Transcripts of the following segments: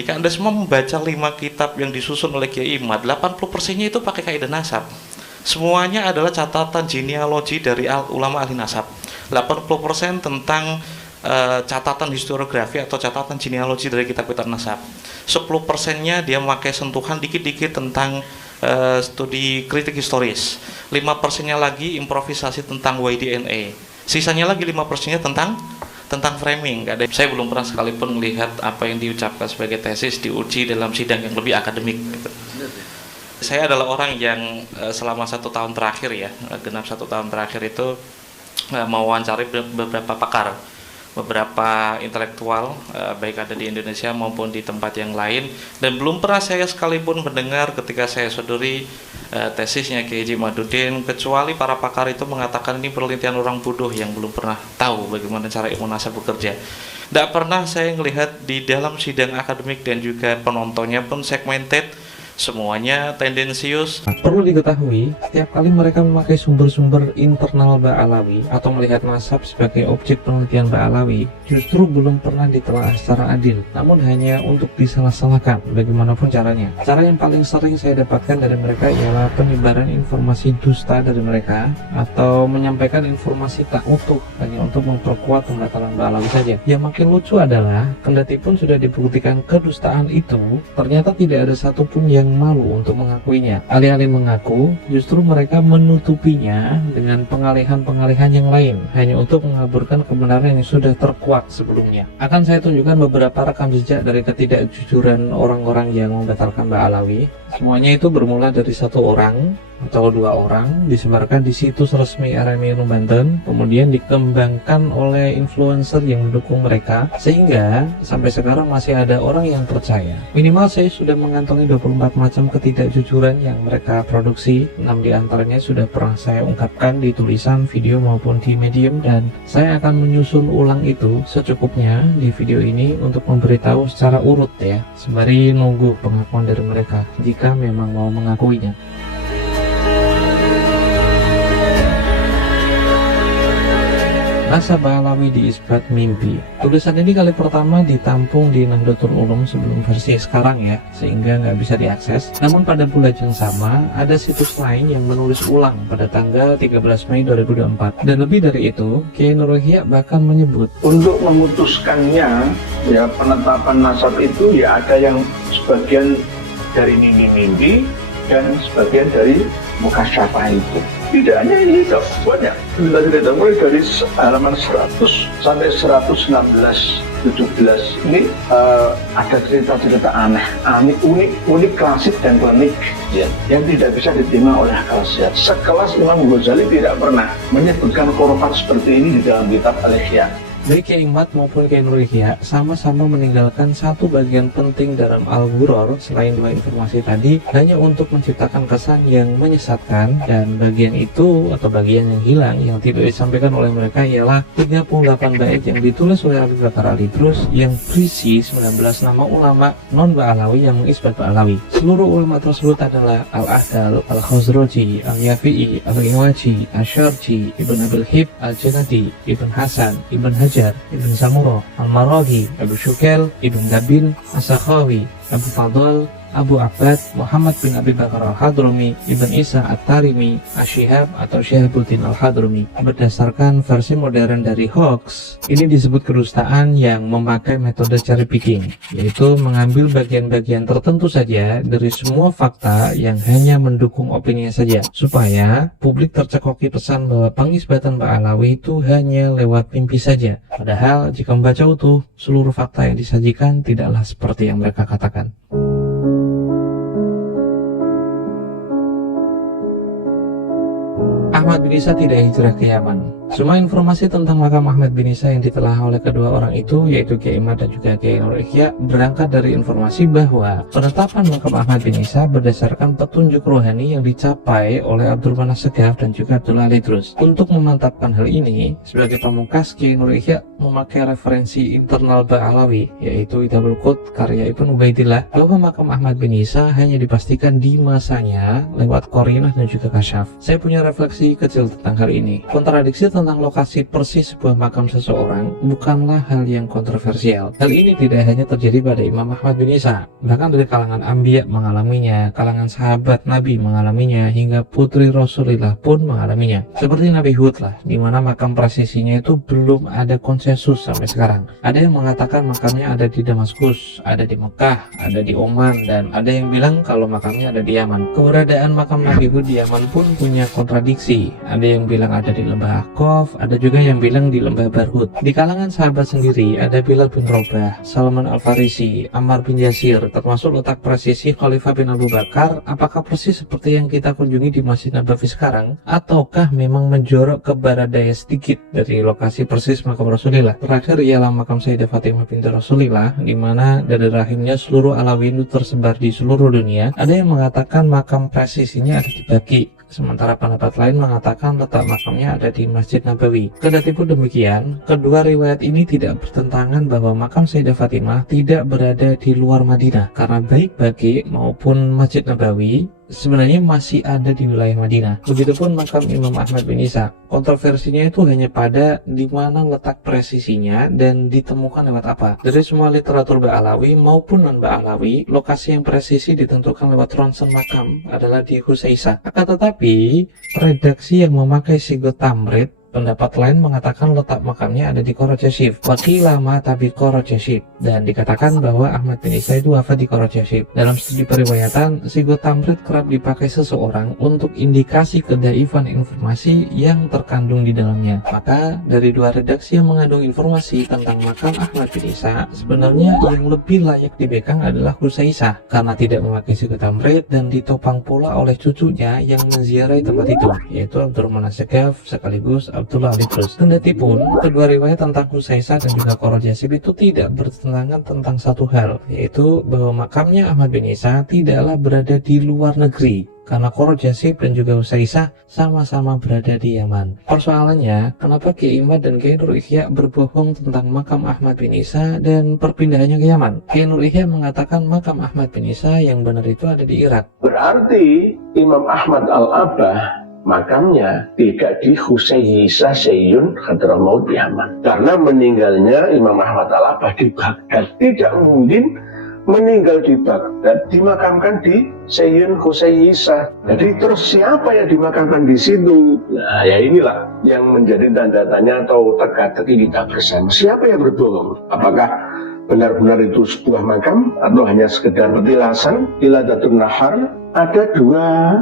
Jika Anda semua membaca 5 kitab yang disusun oleh Kiai Imad, 80%-nya itu pakai kaidah nasab. Semuanya adalah catatan genealogi dari ulama ahli nasab. 80% tentang catatan historiografi atau catatan genealogi dari kitab-kitab nasab. 10%-nya dia memakai sentuhan dikit-dikit tentang studi kritik historis. 5%-nya lagi improvisasi tentang YDNA. Sisanya lagi 5%-nya tentang framing. Saya belum pernah sekalipun melihat apa yang diucapkan sebagai tesis diuji dalam sidang yang lebih akademik gitu. Saya adalah orang yang selama 1 tahun terakhir ya, genap 1 tahun terakhir itu mewawancari beberapa pakar, beberapa intelektual, baik ada di Indonesia maupun di tempat yang lain, dan belum pernah saya sekalipun mendengar ketika saya sodori tesisnya Kiai Haji Imaduddin, kecuali para pakar itu mengatakan ini penelitian orang bodoh yang belum pernah tahu bagaimana cara ilmu nasab bekerja. Tidak pernah saya melihat di dalam sidang akademik dan juga penontonnya pun segmented, semuanya tendensius. Perlu diketahui, setiap kali mereka memakai sumber-sumber internal Ba'alawi atau melihat nasab sebagai objek penelitian Ba'alawi, justru belum pernah ditelaah secara adil, namun hanya untuk disalah-salahkan bagaimanapun caranya. Cara yang paling sering saya dapatkan dari mereka ialah penyebaran informasi dusta dari mereka atau menyampaikan informasi tak utuh hanya untuk memperkuat pembatalan Ba'alawi saja. Yang makin lucu adalah, kendati pun sudah dibuktikan kedustaan itu, ternyata tidak ada satupun yang malu untuk mengakuinya. Alih-alih mengaku, justru mereka menutupinya dengan pengalihan-pengalihan yang lain, hanya untuk mengaburkan kebenaran yang sudah terkuak sebelumnya. Akan saya tunjukkan beberapa rekam jejak dari ketidakjujuran orang-orang yang membatalkan Ba'alawi. Semuanya itu bermula dari 1 orang atau 2 orang, disebarkan di situs resmi RMI Ilmu Banten, kemudian dikembangkan oleh influencer yang mendukung mereka, sehingga sampai sekarang masih ada orang yang percaya. Minimal saya sudah mengantongi 24 macam ketidakjujuran yang mereka produksi. 6 diantaranya sudah pernah saya ungkapkan di tulisan, video maupun di Medium, dan saya akan menyusun ulang itu secukupnya di video ini untuk memberitahu secara urut ya, sembari nunggu pengakuan dari mereka jika memang mau mengakuinya. Nasab Ba'alawi di Isbat Mimpi. Tulisan ini kali pertama ditampung di Nahdlatul Ulum sebelum versi sekarang ya, sehingga nggak bisa diakses. Namun pada bulan yang sama, ada situs lain yang menulis ulang pada tanggal 13 Mei 2024. Dan lebih dari itu, Kiai Nur Ihya bahkan menyebut, untuk memutuskannya, ya penetapan nasab itu ya ada yang sebagian dari mimpi-mimpi dan sebagian dari mukasyafah itu. Tidak hanya ini, banyak cerita-cerita mulai dari halaman 100 sampai 116, 17 ini ada cerita-cerita aneh, unik, klasik dan klinik ya, yang tidak bisa diterima oleh akal sehat. Sekelas Imam Ghazali tidak pernah menyebutkan korban seperti ini di dalam kitab Al-Ihya. Baik Kiai Imad maupun Kiai Nur Ihya sama-sama meninggalkan satu bagian penting dalam Al-Ghuror selain 2 informasi tadi, hanya untuk menciptakan kesan yang menyesatkan, dan bagian itu atau bagian yang hilang yang tidak disampaikan oleh mereka ialah 38 bait yang ditulis oleh Abu Bakar Al-Idrus yang berisi 19 nama ulama non-Ba'alawi yang mengisbat Ba'alawi. Seluruh ulama tersebut adalah Al-Ahdal, Al-Khazraji, Al-Yafi'i, Al-Iwaji, Al-Syarji, Ibn Abil Hib, Al-Janadi, Ibn Hasan, Ibn Hajar, Ibn Samurah, Al-Maraghi, Abu Syukel, Ibn Dabil, As-Sakhawi, Abu Fadl, Abu Abbad, Muhammad bin Abi Bakar Al-Hadrami, Ibn Isa At-Tarimi, Asyihab atau Syihabuddin Al-Hadrami. Berdasarkan versi modern dari hoax, ini disebut kedustaan yang memakai metode cherry picking, yaitu mengambil bagian-bagian tertentu saja dari semua fakta yang hanya mendukung opini saja, supaya publik tercekoki pesan bahwa pengisbatan Ba'alawi itu hanya lewat mimpi saja. Padahal jika membaca utuh, seluruh fakta yang disajikan tidaklah seperti yang mereka katakan. Ahmad bin Isa tidak hijrah ke Yaman. Semua informasi tentang makam Ahmad bin Isa yang ditelah oleh kedua orang itu, yaitu Kiai Imad dan juga Kiai Nur Ihya, berangkat dari informasi bahwa penetapan makam Ahmad bin Isa berdasarkan petunjuk rohani yang dicapai oleh Abdul Manas Segaf dan juga Abdullah Al-Idrus. Untuk memantapkan hal ini, sebagai pamungkas Kiai Nur Ihya memakai referensi internal Ba'alawi, yaitu Idabul Qut karya Ibn Ubaidillah, bahwa makam Ahmad bin Isa hanya dipastikan di masanya lewat Qarinah dan juga Kasyaf. Saya punya refleksi kecil tentang hal ini. Kontradiksi tentang lokasi persis sebuah makam seseorang bukanlah hal yang kontroversial. Hal ini tidak hanya terjadi pada Imam Ahmad bin Isa, bahkan dari kalangan Anbiya mengalaminya, kalangan sahabat Nabi mengalaminya, hingga putri Rasulullah pun mengalaminya. Seperti Nabi Hud lah, di mana makam presisinya itu belum ada konsensus sampai sekarang. Ada yang mengatakan makamnya ada di Damaskus, ada di Mekah, ada di Oman, dan ada yang bilang kalau makamnya ada di Yaman. Keberadaan makam Nabi Hud di Yaman pun punya kontradiksi. Ada yang bilang ada di lembah Aqaf, ada juga yang bilang di lembah Barhut. Di kalangan sahabat sendiri ada Bilal bin Rabah, Salman Al-Farisi, Ammar bin Yasir, termasuk letak presisi Khalifah bin Abu Bakar. Apakah persis seperti yang kita kunjungi di Masjid Nabawi sekarang, ataukah memang menjorok ke barat daya sedikit dari lokasi persis makam Rasulullah? Terakhir ialah makam Sayyidah Fatimah binti Rasulillah, di mana dari rahimnya seluruh Alawiyin tersebar di seluruh dunia. Ada yang mengatakan makam presisinya ada di Baqi, sementara pendapat lain mengatakan letak makamnya ada di Masjid Nabawi. Kendatipun demikian, kedua riwayat ini tidak bertentangan bahwa makam Sayyidah Fatimah tidak berada di luar Madinah, karena baik Baqi maupun Masjid Nabawi sebenarnya masih ada di wilayah Madinah. Begitupun makam Imam Ahmad bin Isa. Kontroversinya itu hanya pada di mana letak presisinya dan ditemukan lewat apa. Dari semua literatur Ba'alawi maupun non-Ba'alawi, lokasi yang presisi ditentukan lewat ronsen makam adalah di Husaisah. Akan tetapi, redaksi yang memakai sigot tamrid, pendapat lain mengatakan letak makamnya ada di Qarajashif. Wakila mata bi Qarajashif, dan dikatakan bahwa Ahmad bin Isa itu wafat di Qarajashif. Dalam studi periwayatan, sigot tamrid kerap dipakai seseorang untuk indikasi kedaifan informasi yang terkandung di dalamnya. Maka dari dua redaksi yang mengandung informasi tentang makam Ahmad bin Isa, sebenarnya yang lebih layak dipegang adalah Husaisah, karena tidak memakai sigot tamrid dan ditopang pula oleh cucunya yang menziarahi tempat itu, yaitu Abdurrahman As-Sagaf sekaligus Abdullah Al-Idrus. Kendatipun kedua riwayat tentang Husaisah dan juga Qarajashif itu tidak bertentangan tentang satu hal, yaitu bahwa makamnya Ahmad bin Isa tidaklah berada di luar negeri, karena Qarajashif dan juga Husaisah sama-sama berada di Yaman. Persoalannya, kenapa Kiai Imad dan Kiai Nur Ihya berbohong tentang makam Ahmad bin Isa dan perpindahannya ke Yaman? Kiai Nur Ihya mengatakan makam Ahmad bin Isa yang benar itu ada di Irak. Berarti Imam Ahmad Al-Abah makamnya tidak di Husaisah Sayyun Hadramaut Yaman, karena meninggalnya Imam Ahmad Al-Abah di Baghdad. Tidak mungkin meninggal di Baghdad dimakamkan di Sayyun Husaisah. Jadi terus siapa yang dimakamkan di situ? Nah, ya inilah yang menjadi tanda tanya atau teka-teki kita bersama. Siapa yang berbohong? Apakah benar-benar itu sebuah makam atau hanya sekedar petilasan? Iladatun Nahar. Ada dua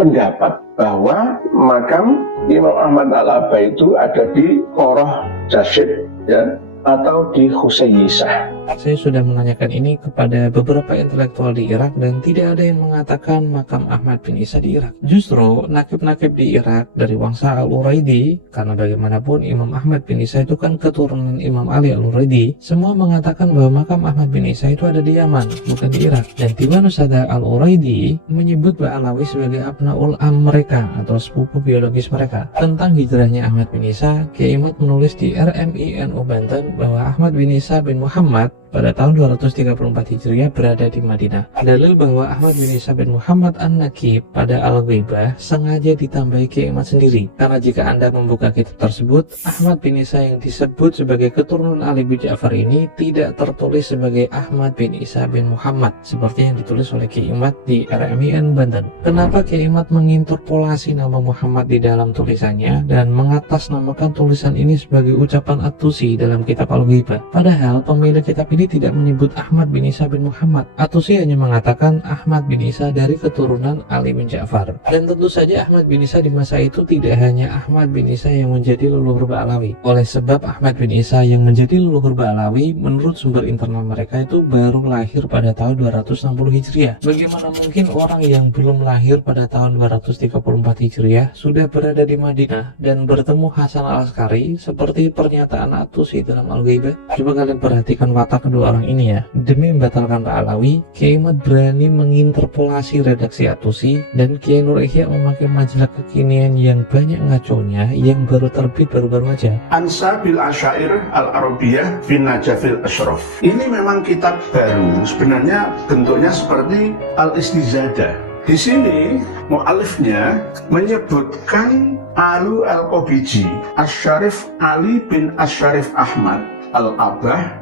pendapat bahwa makam Imam Ahmad Al-Abah itu ada di Qarajashif, ya, atau di Husaisah. Saya sudah menanyakan ini kepada beberapa intelektual di Irak dan tidak ada yang mengatakan makam Ahmad bin Isa di Irak. Justru nakib-nakib di Irak dari Wangsa Al-Uraidi, karena bagaimanapun Imam Ahmad bin Isa itu kan keturunan Imam Ali Al-Uraidi, semua mengatakan bahwa makam Ahmad bin Isa itu ada di Yaman, bukan di Irak. Dan Tiba Nusada Al-Uraidi menyebut Ba'alawi sebagai abnaul am mereka atau sepupu biologis mereka. Tentang hijrahnya Ahmad bin Isa, Kiai Imad menulis di RMI NU Banten bahwa Ahmad bin Isa bin Muhammad pada tahun 234 Hijriah berada di Madinah. Dalil bahwa Ahmad bin Isa bin Muhammad An-Nakib pada Al-Ghaibah sengaja ditambahi Kiai Imad sendiri, karena jika Anda membuka kitab tersebut, Ahmad bin Isa yang disebut sebagai keturunan Ali bin Ja'far ini tidak tertulis sebagai Ahmad bin Isa bin Muhammad seperti yang ditulis oleh Kiai Imad di RMIN Banten. Kenapa Kiai Imad menginterpolasi nama Muhammad di dalam tulisannya dan mengatasnamakan tulisan ini sebagai ucapan At-Tusi dalam kitab Al-Ghaibah? Padahal pemilik kitab ini tidak menyebut Ahmad bin Isa bin Muhammad. At-Tusi hanya mengatakan Ahmad bin Isa dari keturunan Ali bin Ja'far. Dan tentu saja Ahmad bin Isa di masa itu tidak hanya Ahmad bin Isa yang menjadi leluhur Ba'alawi. Oleh sebab Ahmad bin Isa yang menjadi leluhur Ba'alawi menurut sumber internal mereka itu baru lahir pada tahun 260 Hijriah. Bagaimana mungkin orang yang belum lahir pada tahun 234 Hijriah sudah berada di Madinah dan bertemu Hasan Al-Askari seperti pernyataan At-Tusi dalam Al-Ghaibah? Coba kalian perhatikan watak kedua orang ini ya. Demi membatalkan Ba'alawi, Kiai Imad berani menginterpolasi redaksi At-Tusi, dan Kiai Nur Ihya memakai majalah kekinian yang banyak ngaconya yang baru terbit baru-baru aja. Ansabil Asyair Al-Arabiyah fi Najafil Ashraf. Ini memang kitab baru, sebenarnya bentuknya seperti Al-Istizadah. Di sini mu'alifnya menyebutkan Alu Al-Qobiji, Asy-Syarif Ali bin Asy-Syarif Ahmad Al-Abah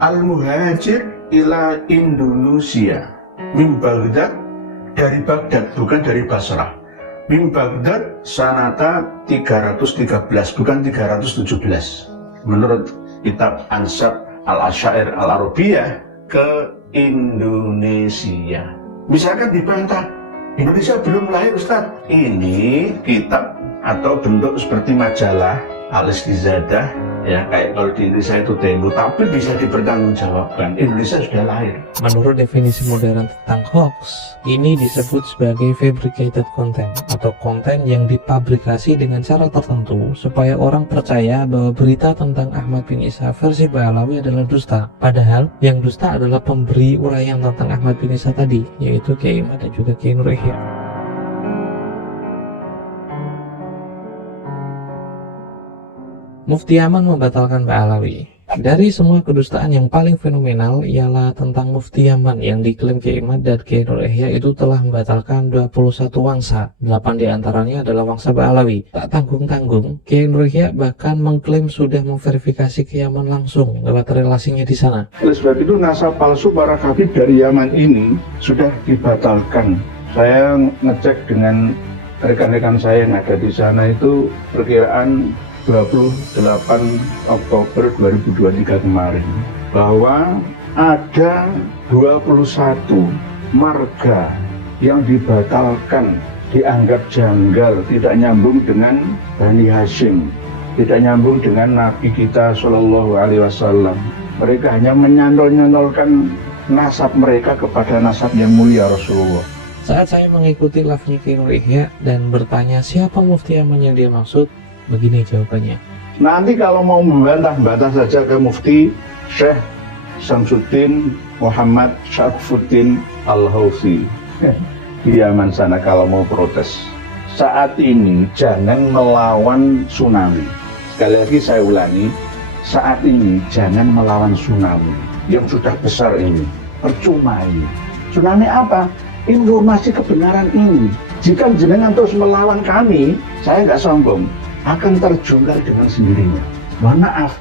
Al-Muhajir ila Indonesia min Baghdad, dari Baghdad bukan dari Basrah, min Baghdad sanata 313 bukan 317 menurut kitab Ansab Al-Asyair Al-Arabiyah ke Indonesia. Misalkan dibantah, Indonesia belum lahir Ustaz. Ini kitab atau bentuk seperti majalah Al-Istizadah, ya kayak kalau di Indonesia itu Tempo, tapi bisa dipertanggungjawabkan Indonesia sudah lahir. Menurut definisi modern tentang hoax, ini disebut sebagai fabricated content atau konten yang dipabrikasi dengan cara tertentu supaya orang percaya bahwa berita tentang Ahmad bin Isa versi Ba'alawi adalah dusta. Padahal yang dusta adalah pemberi uraian tentang Ahmad bin Isa tadi, yaitu Kiai Imad dan juga Kiai Nur Ihya. Mufti Yaman membatalkan Ba'alawi. Dari semua kedustaan yang paling fenomenal ialah tentang Mufti Yaman yang diklaim Kiai Imad dan Kiai Nur Ihya itu telah membatalkan 21 wangsa. 8 diantaranya adalah wangsa Ba'alawi. Tak tanggung-tanggung, Kiai Nur Ihya bahkan mengklaim sudah memverifikasi Kiai Yaman langsung lewat relasinya di sana. Oleh sebab itu nasab palsu para khabib dari Yaman ini sudah dibatalkan. Saya ngecek dengan rekan-rekan saya yang ada di sana itu perkiraan 28 Oktober 2023 kemarin bahwa ada 21 marga yang dibatalkan, dianggap janggal, tidak nyambung dengan Bani Hashim, tidak nyambung dengan Nabi kita Shallallahu Alaihi Wasallam. Mereka hanya menyandol-nyandolkan nasab mereka kepada nasab yang mulia Rasulullah. Saat saya mengikuti live-nya Kiai Nur Ihya dan bertanya siapa Mufti Yaman yang dia maksud, begini jawabannya. Nanti kalau mau membantah saja ke Mufti Syekh Samsuddin Muhammad Syarfuddin Al-Houthi di Yaman sana kalau mau protes. Saat ini jangan melawan tsunami. Sekali lagi saya ulangi, saat ini jangan melawan tsunami yang sudah besar ini. Percuma ini. Tsunami apa? Informasi kebenaran ini. Jika jenengan terus melawan kami, saya nggak sombong, akan terjungkal dengan sendirinya. Mohon maaf.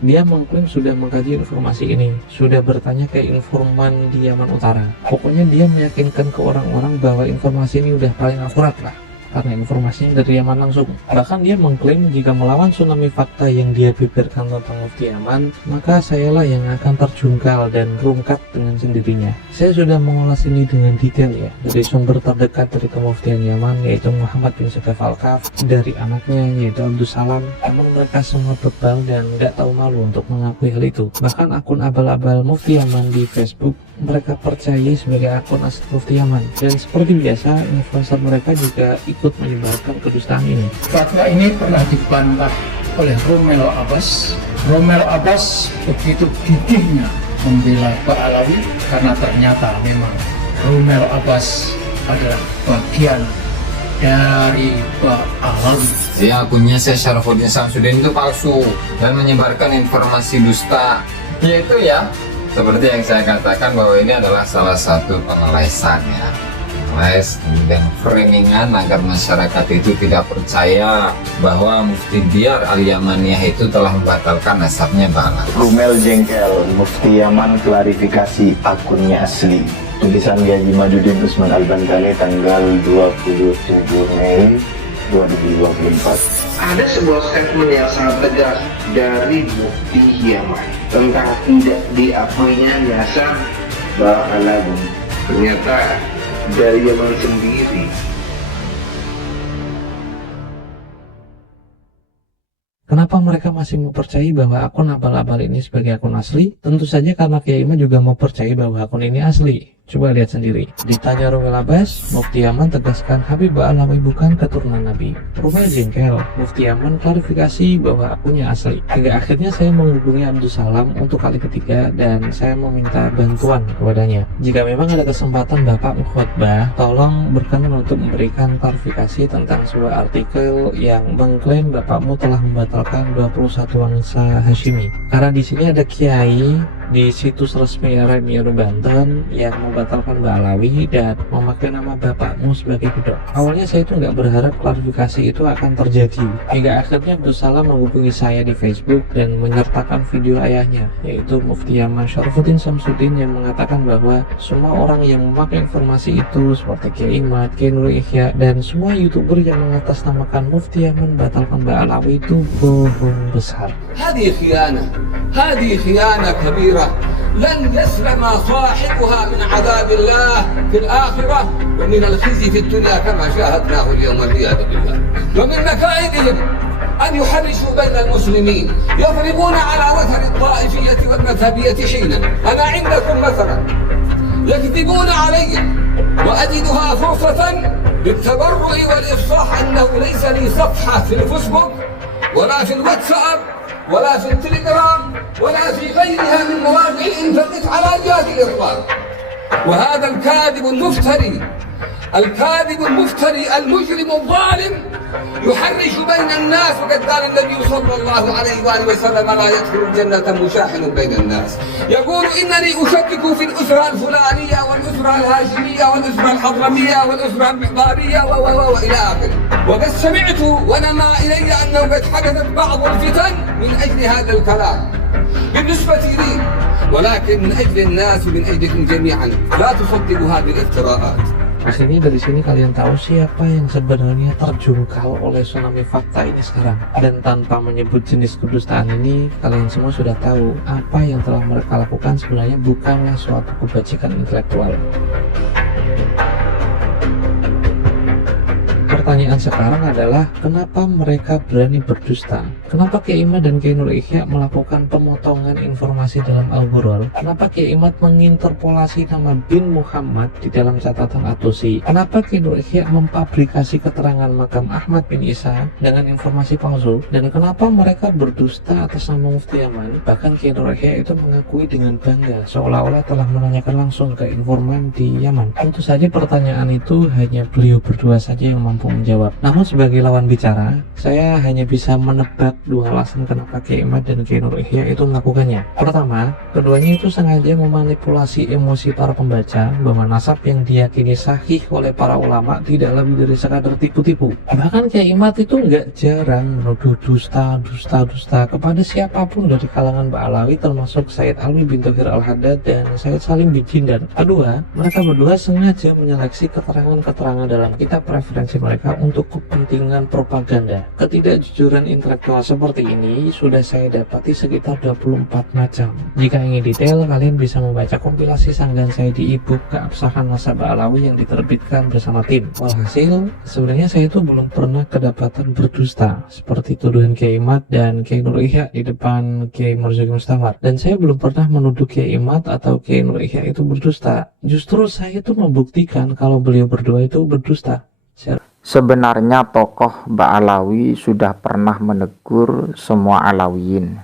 Dia mengklaim sudah mengkaji informasi ini, sudah bertanya ke informan di Yaman Utara. Pokoknya dia meyakinkan ke orang-orang bahwa informasi ini udah paling akurat lah, karena informasinya dari Yaman langsung. Bahkan dia mengklaim jika melawan tsunami fakta yang dia beberkan tentang Mufti Yaman, maka sayalah yang akan terjungkal dan rungkat dengan sendirinya. Saya sudah mengulas ini dengan detail ya, dari sumber terdekat dari Kemuftian Yaman yaitu Muhammad bin Saqaf Al-Kaf, dari anaknya yaitu Abdus Salam. Namun mereka semua bebal dan gak tahu malu untuk mengakui hal itu. Bahkan akun abal-abal Mufti Yaman di Facebook mereka percayai sebagai akun asli Mufti Yaman, dan seperti biasa influencer mereka juga ikut menyebarkan kedustaan ini. Fatwa ini pernah dibantah oleh Romel Abbas. Romel Abbas begitu gigihnya membela Ba'alawi karena ternyata memang Romel Abbas adalah bagian dari Ba'alawi. Ya, akunnya Syekh Syarfuddin Samsuddin itu palsu dan menyebarkan informasi dusta. Yaitu ya, seperti yang saya katakan bahwa ini adalah salah satu pengelesan ya. Les dan framingan agar masyarakat itu tidak percaya bahwa Mufti Diyar Al-Yamaniyah itu telah membatalkan nasabnya Ba'alawi. Rumel jengkel, Mufti Yaman klarifikasi akunnya asli. Tulisan Kiai Imaduddin Utsman Al-Bantani tanggal 27 Mei 2024. Ada sebuah statement yang sangat tegas dari Mufti Yaman tentang tidak diakuinya nasab Ba'alawi. Ternyata dari Yaman sendiri. Kenapa mereka masih mempercayai bahwa akun abal-abal ini sebagai akun asli? Tentu saja karena Kiai Imad juga mempercayai bahwa akun ini asli. Coba lihat sendiri. Ditanya Rumel Abbas, Mufti Yaman tegaskan Habib Ba'alawi bukan keturunan Nabi. Rumel jengkel, Mufti Yaman klarifikasi bahwa akunnya asli. Hingga akhirnya saya menghubungi Abdus Salam untuk kali ketiga dan saya meminta bantuan kepadanya. Jika memang ada kesempatan Bapak mengkhotbah, tolong berkenan untuk memberikan klarifikasi tentang sebuah artikel yang mengklaim Bapakmu telah membatalkan 21 wangsa Hashimi. Karena di sini ada Kiai di situs resmi RMI Banten yang membatalkan Mbak Alawi dan memakai nama bapakmu sebagai kedok. Awalnya saya itu nggak berharap klarifikasi itu akan terjadi, hingga akhirnya Abdus Salam menghubungi saya di Facebook dan menyertakan video ayahnya, yaitu Mufti Yaman Syarfuddin Samsudin, yang mengatakan bahwa semua orang yang memakai informasi itu seperti Kiai Imad, Kiai Nur Ihya, dan semua YouTuber yang mengatasnamakan Mufti Yaman batalkan Mbak Alawi itu bohong besar. هذه خيانة كبيرة لن يسلم صاحبها من عذاب الله في الآخرة ومن الخزي في الدنيا كما شاهدناه اليوم والعياذ بالله. ومن مكائدهم أن يحرشوا بين المسلمين يضربون على وتر الطائفية والمذهبية حينا. أنا عندكم مثلا يكذبون علي وأجدها فرصة للتبرؤ والإفصاح أنه ليس لي صفحة في الفيسبوك ولا في الواتساب ولا في التليجرام ولا في غيرها من مواقع الانترنت على جهة الإطلاق. وهذا الكاذب المفتري المجرم الظالم يحرش بين الناس، وقد قال النبي صلى الله عليه وآله وسلم لا يدخل الجنة مشاحن بين الناس. يقول إنني أشكك في الأسرة الفلانية والأسرة الهاشمية والأسرة الحضرمية والأسرة المحضارية وإلى آخره. وقد سمعت ونما إلي أنه قد حدثت بعض الفتن من أجل هذا الكلام بالنسبة لي، ولكن من أجل الناس ومن أجلكم جميعا لا تصدقوا هذه الافتراءات. Akhirnya dari sini kalian tahu siapa yang sebenarnya terjungkal oleh tsunami fakta ini sekarang. Dan tanpa menyebut jenis kedustaan ini, kalian semua sudah tahu apa yang telah mereka lakukan sebenarnya bukanlah suatu kebajikan intelektual. Pertanyaan sekarang adalah kenapa mereka berani berdusta? Kenapa Kiai Imad dan Kiai Nur Ihya melakukan pemotongan informasi dalam Al-Ghurrar? Kenapa Kiai Imad menginterpolasi nama bin Muhammad di dalam catatan Atusi? Kenapa Kiai Nur Ihya memfabrikasi keterangan makam Ahmad bin Isa dengan informasi palsu? Dan kenapa mereka berdusta atas nama Mufti Yaman? Bahkan Kiai Nur Ihya itu mengakui dengan bangga seolah-olah telah menanyakan langsung ke informan di Yaman. Tentu saja pertanyaan itu hanya beliau berdua saja yang mampu menjawab. Namun sebagai lawan bicara, saya hanya bisa menebak dua alasan kenapa Kiai Imad dan Kiai Nur Ihya itu melakukannya. Pertama, keduanya itu sengaja memanipulasi emosi para pembaca bahwa nasab yang diyakini sahih oleh para ulama tidak lebih dari sekadar tipu-tipu. Bahkan Kiai Imad itu nggak jarang menuduh dusta kepada siapapun dari kalangan Mbak Alawi, termasuk Sayyid Alwi bin Thohir Al-Haddad dan Sayyid Salim bin Jindar. Kedua, mereka berdua sengaja menyeleksi keterangan-keterangan dalam kitab referensi mereka untuk kepentingan propaganda. Ketidakjujuran intelektual seperti ini sudah saya dapati sekitar 24 macam. Jika ingin detail, kalian bisa membaca kompilasi sanggahan saya di e-book Keabsahan Nasab Alawi yang diterbitkan bersama tim. Walhasil, sebenarnya saya itu belum pernah kedapatan berdusta seperti tuduhan Kiai Imad dan Kiai Nur Ihya di depan Kiai Marzuki Mustamar. Dan saya belum pernah menuduh Kiai Imad atau Kiai Nur Ihya itu berdusta. Justru saya itu membuktikan kalau beliau berdua itu berdusta. Sebenarnya tokoh Mbak Alawi sudah pernah menegur semua Alawiyin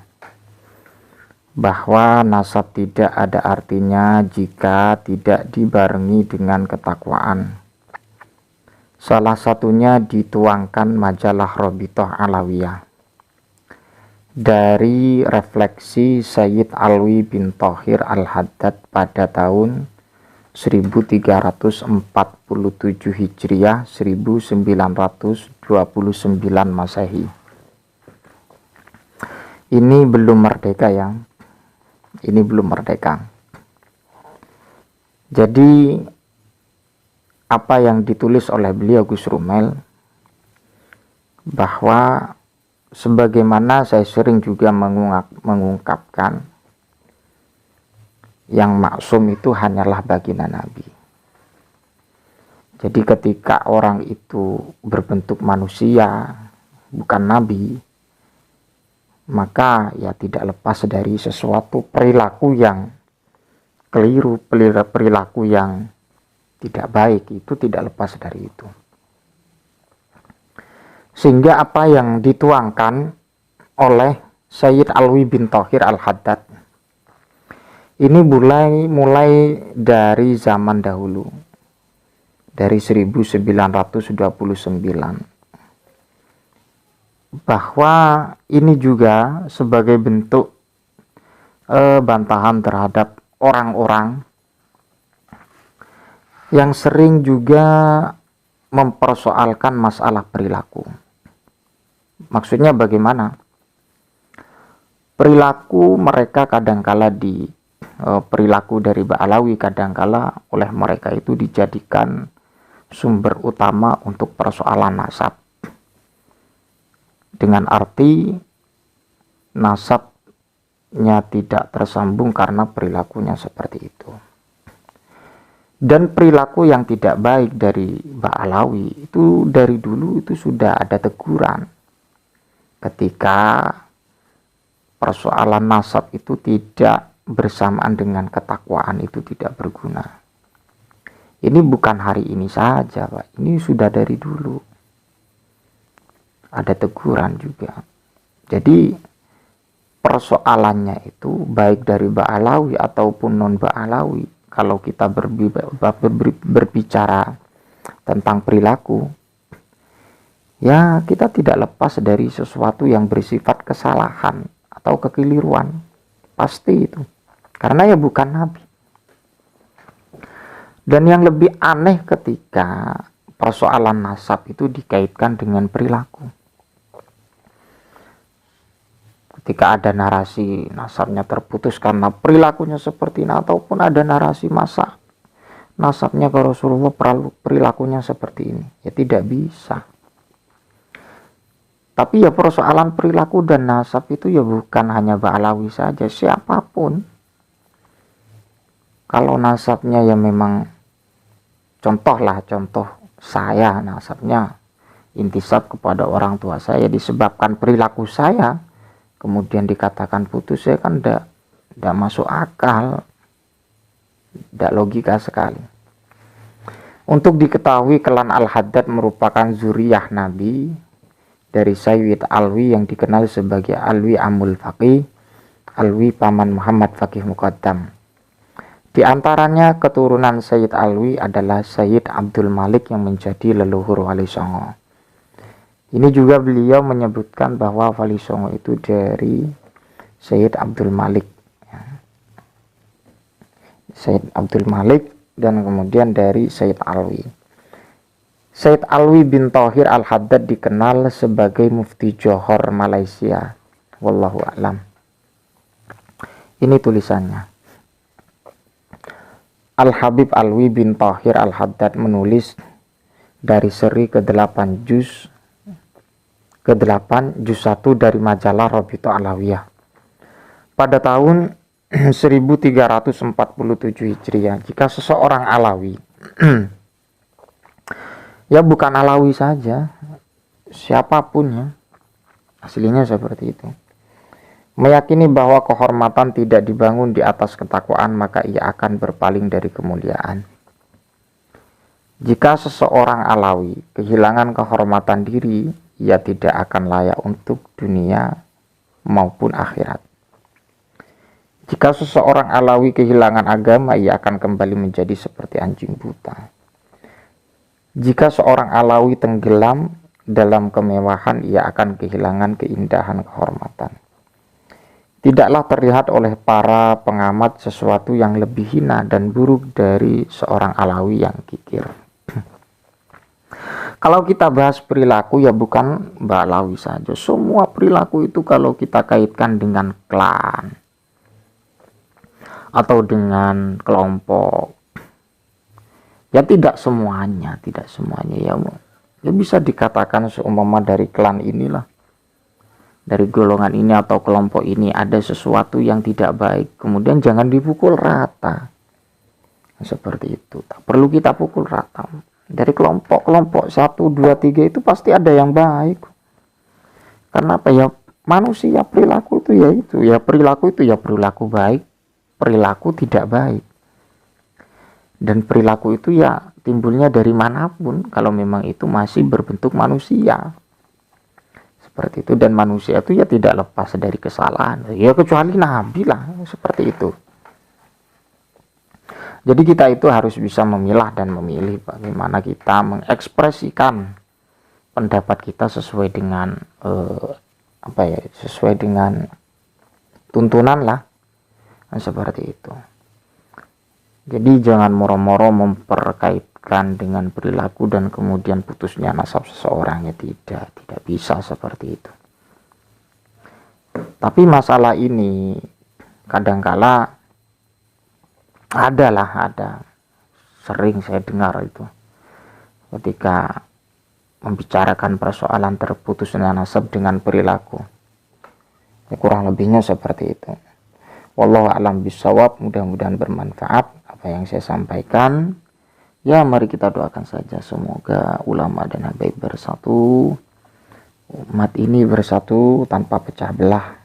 bahwa nasab tidak ada artinya jika tidak dibarengi dengan ketakwaan. Salah satunya dituangkan majalah Robitoh Alawiyah. Dari refleksi Sayyid Alwi bin Thohir Al-Haddad pada tahun 1347 Hijriah 1929 Masehi. Ini belum merdeka ya. Ini belum merdeka. Jadi apa yang ditulis oleh beliau Gus Rumel, bahwa sebagaimana saya sering juga mengungkapkan, yang maksum itu hanyalah baginda Nabi. Jadi ketika orang itu berbentuk manusia, bukan Nabi, maka ya tidak lepas dari sesuatu perilaku yang keliru, perilaku yang tidak baik, itu tidak lepas dari itu. Sehingga apa yang dituangkan oleh Sayyid Alwi bin Thohir Al-Haddad ini mulai dari zaman dahulu, dari 1929, bahwa ini juga sebagai bentuk bantahan terhadap orang-orang yang sering juga mempersoalkan masalah perilaku. Maksudnya bagaimana? Perilaku mereka kadangkala perilaku dari Ba'alawi kadangkala oleh mereka itu dijadikan sumber utama untuk persoalan nasab. Dengan arti nasabnya tidak tersambung karena perilakunya seperti itu. Dan perilaku yang tidak baik dari Ba'alawi itu dari dulu itu sudah ada teguran. Ketika persoalan nasab itu tidak bersamaan dengan ketakwaan itu tidak berguna. Ini bukan hari ini saja, Pak. Ini sudah dari dulu. Ada teguran juga. Jadi persoalannya itu baik dari Ba'alawi ataupun non Ba'alawi. Kalau kita berbicara tentang perilaku, ya kita tidak lepas dari sesuatu yang bersifat kesalahan atau kekeliruan. Pasti itu. Karena ya bukan Nabi. Dan yang lebih aneh ketika persoalan nasab itu dikaitkan dengan perilaku. Ketika ada narasi nasabnya terputus karena perilakunya seperti ini, ataupun ada narasi nasabnya ke Rasulullah perilakunya seperti ini, ya tidak bisa. Tapi ya persoalan perilaku dan nasab itu ya bukan hanya Ba'alawi saja, siapapun. Kalau nasabnya ya memang contoh saya nasabnya intisab kepada orang tua saya disebabkan perilaku saya, kemudian dikatakan putus, saya kan tidak masuk akal, tidak logika sekali. Untuk diketahui klan Al-Haddad merupakan zuriyah Nabi dari Sayyid Alwi yang dikenal sebagai Alwi Amul Faqih, Alwi paman Muhammad Faqih Muqaddam. Di antaranya keturunan Sayyid Alwi adalah Sayyid Abdul Malik yang menjadi leluhur Wali Songo. Ini juga beliau menyebutkan bahwa Wali Songo itu dari Sayyid Abdul Malik. Sayyid Abdul Malik dan kemudian dari Sayyid Alwi. Sayyid Alwi bin Thahir Al-Haddad dikenal sebagai Mufti Johor Malaysia. Wallahu a'lam. Ini tulisannya. Al-Habib Alwi bin Thahir Al-Haddad menulis dari seri ke-8 juz ke-8 juz 1 dari majalah Rabita Alawiyah pada tahun 1347 Hijriah. Jika seseorang Alawi ya bukan Alawi saja, siapapun ya, aslinya seperti itu, meyakini bahwa kehormatan tidak dibangun di atas ketakwaan, maka ia akan berpaling dari kemuliaan. Jika seseorang Alawi kehilangan kehormatan diri, ia tidak akan layak untuk dunia maupun akhirat. Jika seseorang Alawi kehilangan agama, ia akan kembali menjadi seperti anjing buta. Jika seorang Alawi tenggelam dalam kemewahan, ia akan kehilangan keindahan kehormatan. Tidaklah terlihat oleh para pengamat sesuatu yang lebih hina dan buruk dari seorang Alawi yang kikir. Kalau kita bahas perilaku ya bukan Ba'alawi saja. Semua perilaku itu kalau kita kaitkan dengan klan atau dengan kelompok, ya tidak semuanya ya bisa dikatakan seumpama dari klan inilah, dari golongan ini atau kelompok ini ada sesuatu yang tidak baik, kemudian jangan dipukul rata. Seperti itu, tak perlu kita pukul rata. Dari kelompok-kelompok 1, 2, 3 itu pasti ada yang baik. Karena apa ya? Manusia perilaku itu ya perilaku baik, perilaku tidak baik. Dan perilaku itu ya timbulnya dari manapun kalau memang itu masih berbentuk manusia. Seperti itu, dan manusia itu ya tidak lepas dari kesalahan. Ya kecuali Nabi lah, seperti itu. Jadi kita itu harus bisa memilah dan memilih bagaimana kita mengekspresikan pendapat kita sesuai dengan sesuai dengan tuntunan lah seperti itu. Jadi jangan moro-moro memperkaitkan dengan perilaku dan kemudian putusnya nasab seseorang, ya tidak bisa seperti itu. Tapi masalah ini kadangkala ada sering saya dengar itu ketika membicarakan persoalan terputusnya nasab dengan perilaku, ya, kurang lebihnya seperti itu. Wallahu a'lam bishawab, mudah-mudahan bermanfaat apa yang saya sampaikan. Ya, mari kita doakan saja semoga ulama dan habaib bersatu, umat ini bersatu tanpa pecah belah.